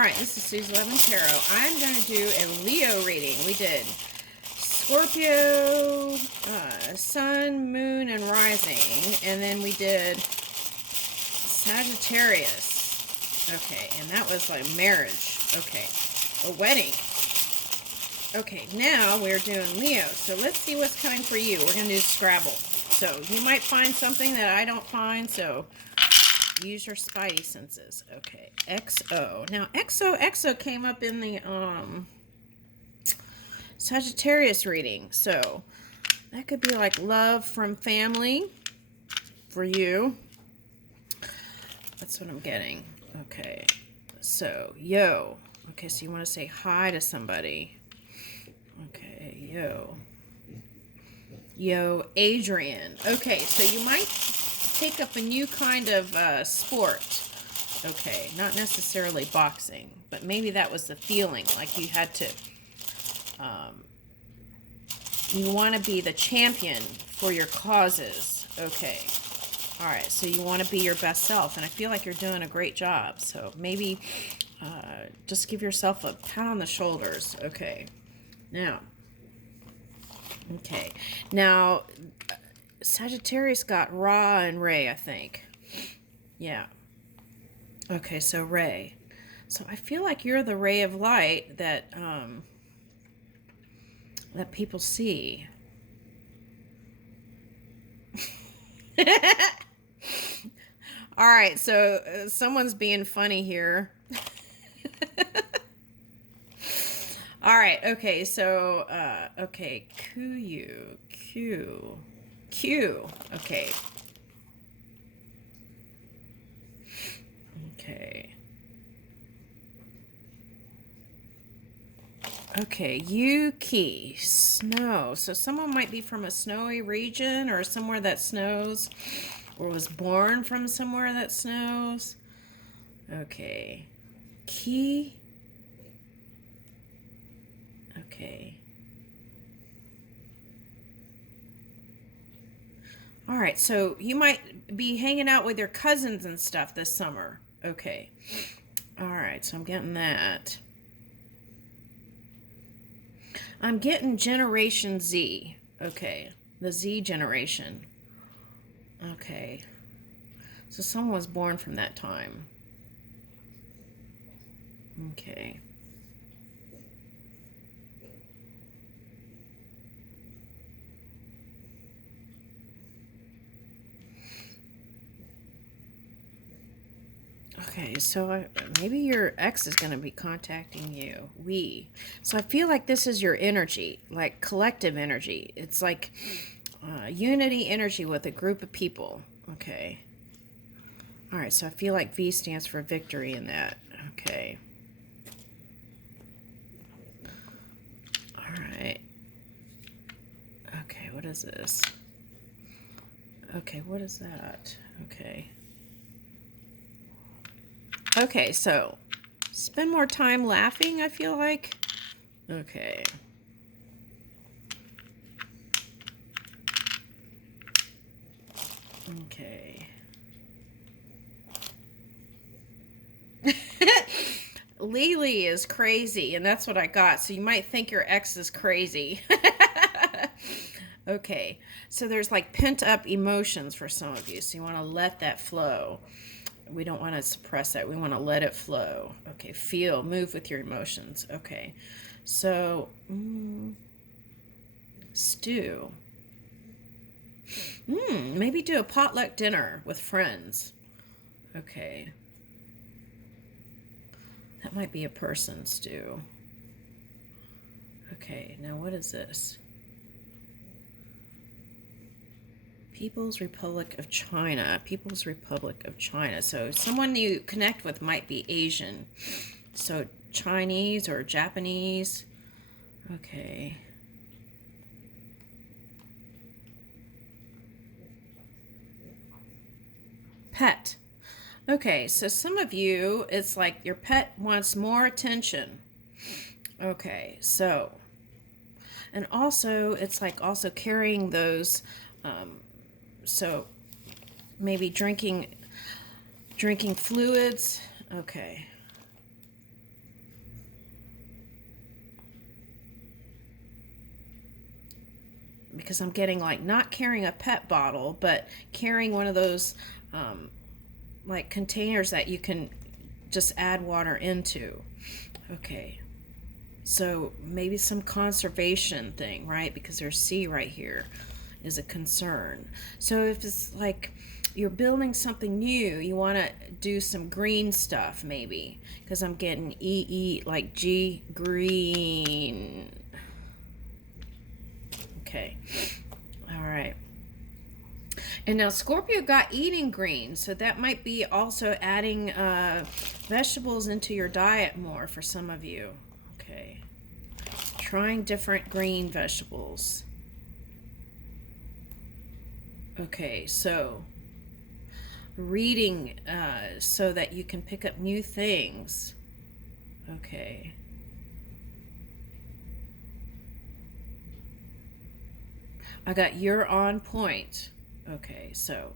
Alright, this is success.Leolove Tarot. I'm going to do a Leo reading. We did Scorpio, Sun, Moon, and Rising. And then we did Sagittarius. Okay, and that was like marriage. Okay, a wedding. Okay, now we're doing Leo. So let's see what's coming for you. We're going to do Scrabble. So you might find something that I don't find, so use your spidey senses. Okay, XO. Now, XO came up in the Sagittarius reading. So that could be like love from family for you. That's what I'm getting. Okay, so yo. Okay, so you want to say hi to somebody. Okay, yo. Yo, Adrian. Okay, so you might take up a new kind of sport. Okay, not necessarily boxing, but maybe that was the feeling, like you had to, you want to be the champion for your causes. Okay, all right, so you want to be your best self, and I feel like you're doing a great job, so maybe just give yourself a pat on the shoulders. Okay, now, Sagittarius got Ra and Ray, I think. Yeah. Okay, so Ray. So I feel like you're the ray of light that that people see. All right, so someone's being funny here. All right, okay, so okay, Q. Okay. Okay. Okay, Yuki, snow. So someone might be from a snowy region or somewhere that snows, or was born from somewhere that snows. Okay. Ki. Okay. All right, so you might be hanging out with your cousins and stuff this summer. Okay. All right, so I'm getting that. I'm getting Generation Z. Okay, the Z generation. Okay. So someone was born from that time. Okay. Okay, so maybe your ex is going to be contacting you. So I feel like this is your energy, like collective energy. It's like unity energy with a group of people. Okay. All right, so I feel like V stands for victory in that. Okay. All right. Okay, what is this? Okay, what is that? Okay. Okay, so spend more time laughing, I feel like. Okay. Okay. Lily is crazy, and that's what I got. So you might think your ex is crazy. Okay. So there's like pent up emotions for some of you. So you want to let that flow. We don't want to suppress that. We want to let it flow. Okay, feel, move with your emotions. Okay, so stew. Maybe do a potluck dinner with friends. Okay, that might be a person, stew. Okay, now what is this? People's Republic of China. People's Republic of China. So someone you connect with might be Asian. So Chinese or Japanese. Okay. Pet. Okay, so some of you, it's like your pet wants more attention. Okay, so, and also it's like also carrying those, so maybe drinking fluids. Okay. because I'm getting like not carrying a pet bottle, but carrying one of those like containers that you can just add water into. Okay, so maybe some conservation thing, right? Because there's C right here is a concern. So if it's like you're building something new, you want to do some green stuff maybe, because I'm getting EE like G, green. Okay, all right. And now Scorpio got eating green, so that might be also adding vegetables into your diet more for some of you. Okay, trying different green vegetables. Okay, so reading so that you can pick up new things. Okay. I got you're on point. Okay, so.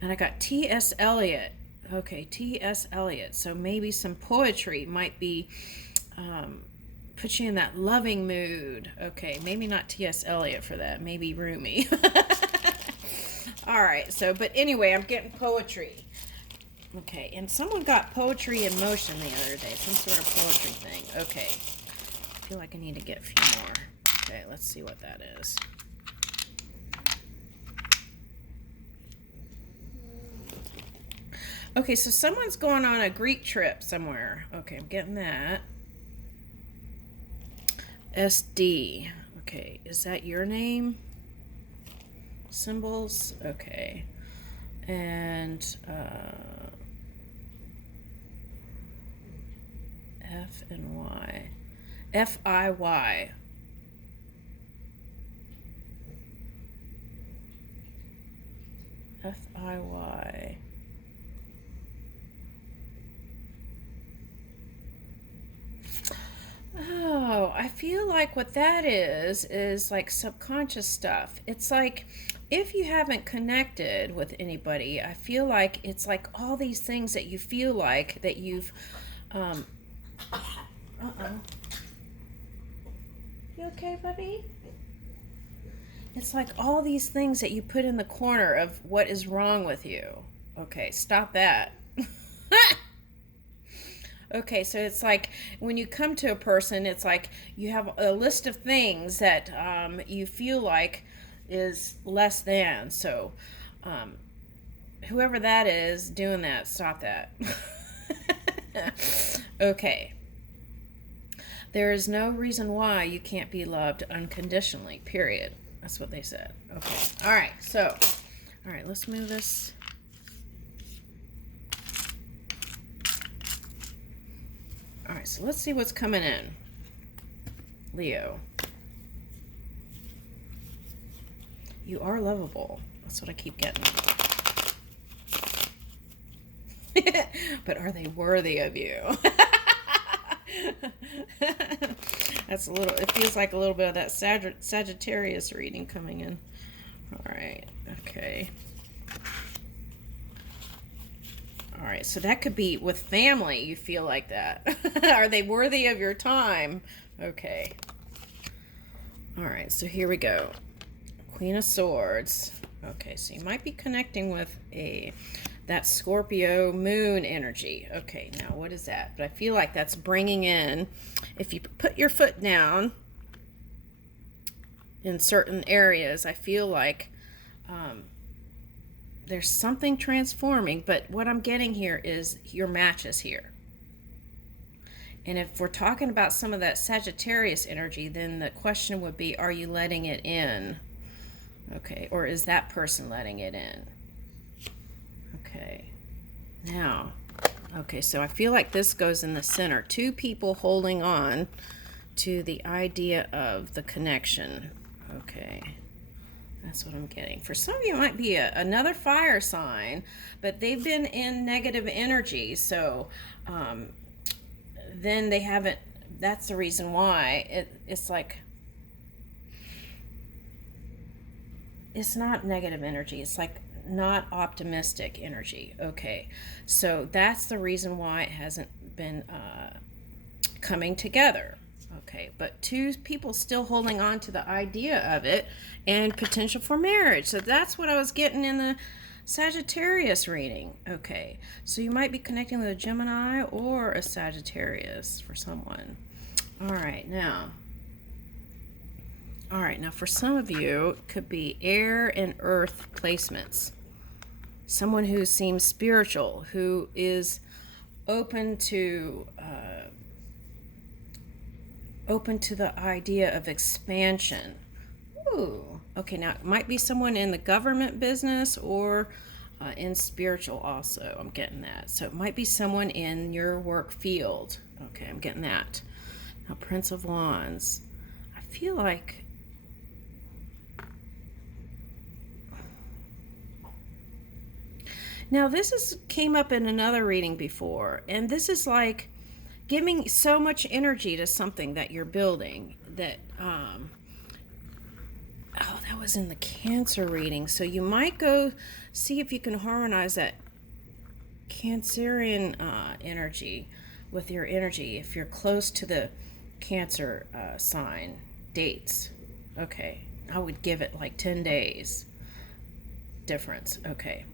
And I got T.S. Eliot. Okay, T.S. Eliot. So maybe some poetry might be put you in that loving mood. Okay, maybe not T.S. Eliot for that. Maybe Rumi. All right, so, but anyway, I'm getting poetry. Okay, and someone got poetry in motion the other day. Some sort of poetry thing. Okay. I feel like I need to get a few more. Okay, let's see what that is. Okay, so someone's going on a Greek trip somewhere. Okay, I'm getting that. SD. Okay, is that your name? Symbols? Okay. And F and Y. FIY. FIY. Oh, I feel like what that is like subconscious stuff. It's like if you haven't connected with anybody, I feel like it's like all these things that you feel like that you've You okay, puppy? It's like all these things that you put in the corner of what is wrong with you. Okay, stop that. Okay, so it's like when you come to a person, it's like you have a list of things that you feel like is less than. So whoever that is doing that, stop that. Okay. There is no reason why you can't be loved unconditionally, period. That's what they said. Okay. All right. So, all right, let's move this. All right, so let's see what's coming in. Leo. You are lovable. That's what I keep getting. But are they worthy of you? That's a little, it feels like a little bit of that Sagittarius reading coming in. All right, okay. All right, so that could be with family, you feel like that. Are they worthy of your time? Okay. All right, so here we go. Queen of Swords. Okay, so you might be connecting with that Scorpio moon energy. Okay, now what is that? But I feel like that's bringing in, if you put your foot down in certain areas, I feel like there's something transforming, but what I'm getting here is your match is here. And if we're talking about some of that Sagittarius energy, then the question would be, are you letting it in? Okay, or is that person letting it in? Okay, now, okay, so I feel like this goes in the center. Two people holding on to the idea of the connection. Okay, that's what I'm getting. For some of you, it might be another fire sign, but they've been in negative energy, so then they haven't, that's the reason why. It's like, it's not negative energy. It's like not optimistic energy. Okay, so that's the reason why it hasn't been coming together. Okay, but two people still holding on to the idea of it and potential for marriage. So that's what I was getting in the Sagittarius reading. Okay, so you might be connecting with a Gemini or a Sagittarius for someone. All right, now for some of you, it could be air and earth placements. Someone who seems spiritual, who is open to the idea of expansion. Ooh, okay, now it might be someone in the government business or in spiritual also. I'm getting that. So it might be someone in your work field. Okay, I'm getting that. Now, Prince of Wands. I feel like now this came up in another reading before, and this is like giving so much energy to something that you're building that that was in the Cancer reading. So you might go see if you can harmonize that Cancerian energy with your energy if you're close to the Cancer sign dates. Okay, I would give it like 10 days difference. Okay,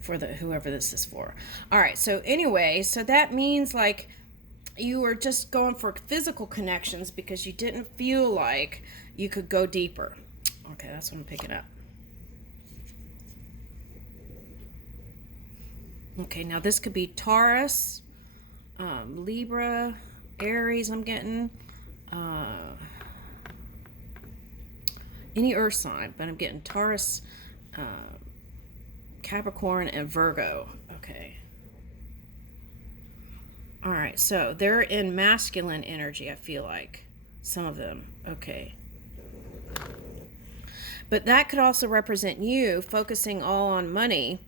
for the whoever this is for. All right, so anyway, so that means like you were just going for physical connections because you didn't feel like you could go deeper. Okay, that's what I'm picking up. Okay, now this could be Taurus, Libra, Aries, I'm getting. Any earth sign, but I'm getting Taurus, Capricorn, and Virgo. Okay. All right, so they're in masculine energy, I feel like. Some of them. Okay. But that could also represent you focusing all on money.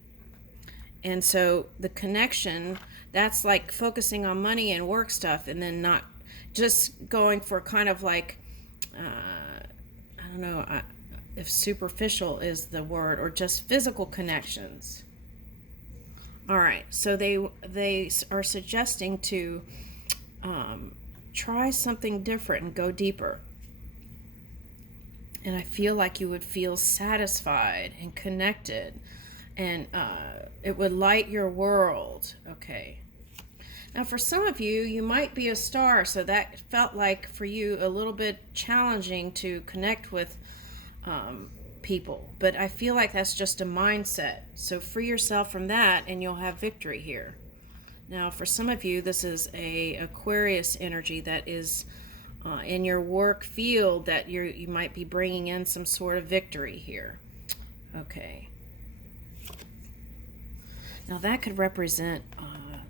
And so the connection, that's like focusing on money and work stuff and then not just going for kind of like, I don't know if superficial is the word, or just physical connections. All right, so they are suggesting to try something different and go deeper. And I feel like you would feel satisfied and connected, and it would light your world. Okay. Now, for some of you, you might be a star, so that felt like for you a little bit challenging to connect with people. But I feel like that's just a mindset. So free yourself from that, and you'll have victory here. Now, for some of you, this is a Aquarius energy that is in your work field that you might be bringing in some sort of victory here. Okay. Now, that could represent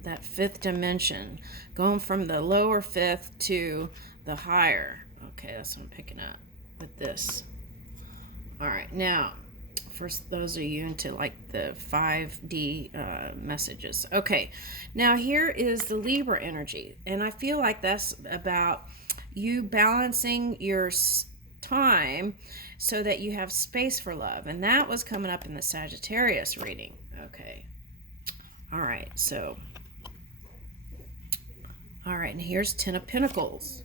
that fifth dimension, going from the lower fifth to the higher. Okay, that's what I'm picking up with this. All right, now, for those of you into like the 5D messages. Okay, now here is the Libra energy, and I feel like that's about you balancing your time so that you have space for love, and that was coming up in the Sagittarius reading. Okay. All right, so, all right, and here's Ten of Pentacles.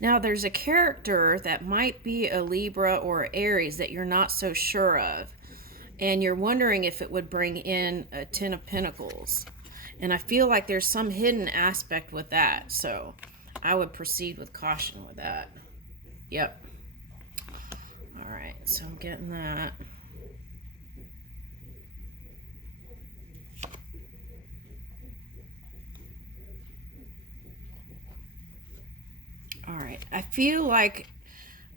Now, there's a character that might be a Libra or Aries that you're not so sure of, and you're wondering if it would bring in a Ten of Pentacles. And I feel like there's some hidden aspect with that, so I would proceed with caution with that. Yep. All right, so I'm getting that. All right, I feel like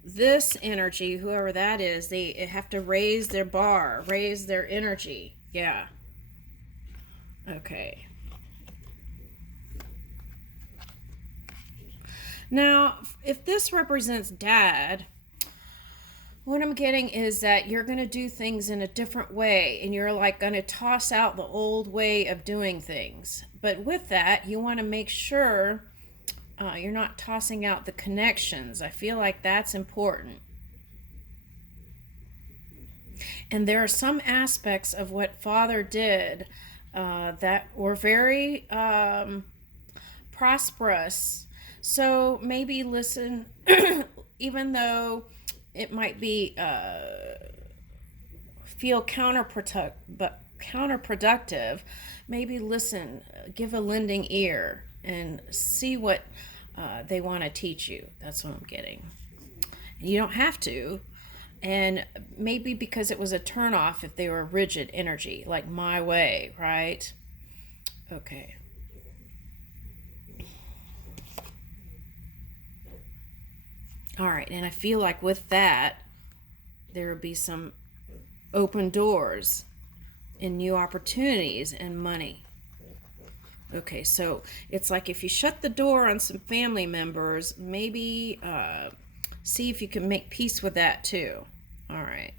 this energy, whoever that is, they have to raise their bar, raise their energy. Yeah. Okay. Now, if this represents dad, what I'm getting is that you're going to do things in a different way, and you're like going to toss out the old way of doing things. But with that, you want to make sure you're not tossing out the connections. I feel like that's important. And there are some aspects of what Father did that were very prosperous. So maybe listen, even though it might be feel counterproductive, maybe listen, give a lending ear, and see what they want to teach you. That's what I'm getting. You don't have to. And maybe because it was a turnoff if they were rigid energy, like my way, right? Okay. All right, and I feel like with that, there will be some open doors and new opportunities and money. Okay, so it's like if you shut the door on some family members, maybe see if you can make peace with that too. All right.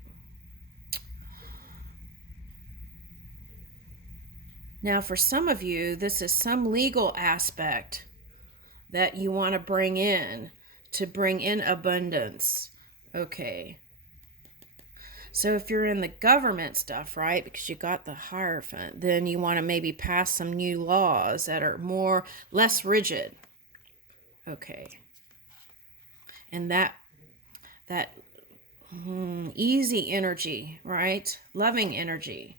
Now, for some of you, this is some legal aspect that you want to bring in to bring in abundance. Okay. So if you're in the government stuff, right, because you got the Hierophant, then you want to maybe pass some new laws that are less rigid. Okay. And that easy energy, right? Loving energy.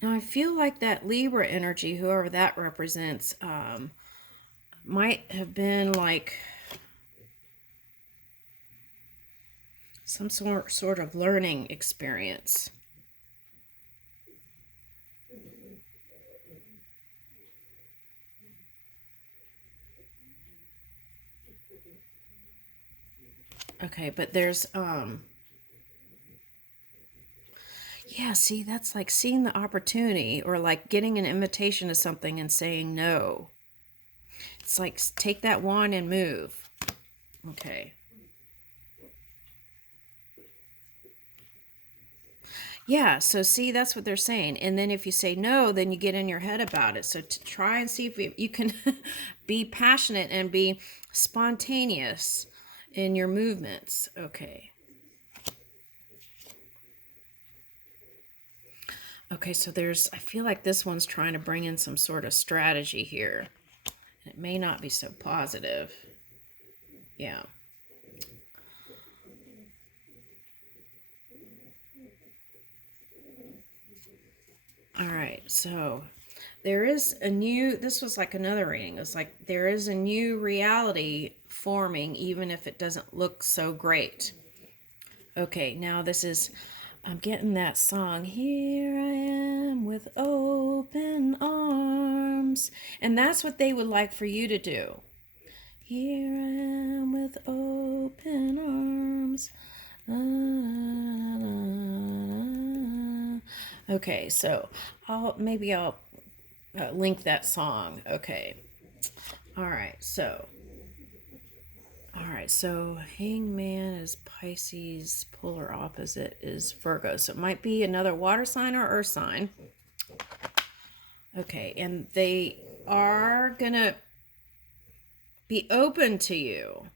Now, I feel like that Libra energy, whoever that represents, might have been like some sort of learning experience. Okay, but there's yeah, see, that's like seeing the opportunity or like getting an invitation to something and saying no. It's like take that wand and move. Okay. Yeah, so see, that's what they're saying. And then if you say no, then you get in your head about it. So to try and see if you can be passionate and be spontaneous in your movements. Okay. Okay, so I feel like this one's trying to bring in some sort of strategy here. It may not be so positive. Yeah. All right, so this was like another reading. It's like there is a new reality forming, even if it doesn't look so great. Okay, now I'm getting that song, Here I Am with Open Arms. And that's what they would like for you to do. Here I am with open arms. Okay, so I'll link that song. Okay. All right, so Hangman is Pisces, polar opposite is Virgo. So it might be another water sign or earth sign. Okay, and they are gonna be open to you.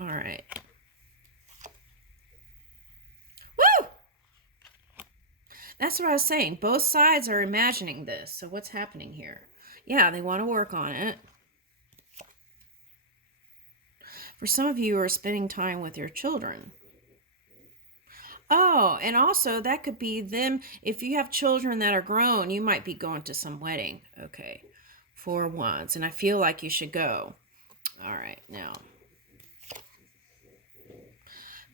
All right. Woo! That's what I was saying. Both sides are imagining this. So what's happening here? Yeah, they want to work on it. For some of you who are spending time with your children. Oh, and also that could be them. If you have children that are grown, you might be going to some wedding. Okay, 4 wands. And I feel like you should go. All right, now.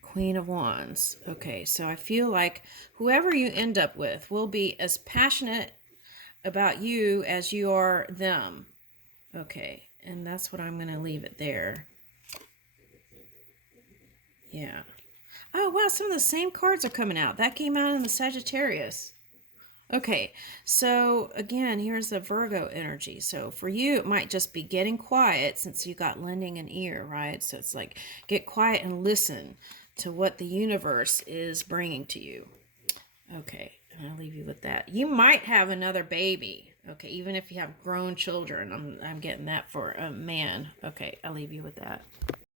Queen of Wands. Okay, so I feel like whoever you end up with will be as passionate about you as you are them. Okay, and that's what I'm going to leave it there. Yeah. Oh, wow, some of the same cards are coming out. That came out in the Sagittarius. Okay, so again, here's the Virgo energy. So for you, it might just be getting quiet since you got lending an ear, right? So it's like get quiet and listen to what the universe is bringing to you. Okay, and I'll leave you with that. You might have another baby. Okay, even if you have grown children, I'm getting that for a man. Okay, I'll leave you with that.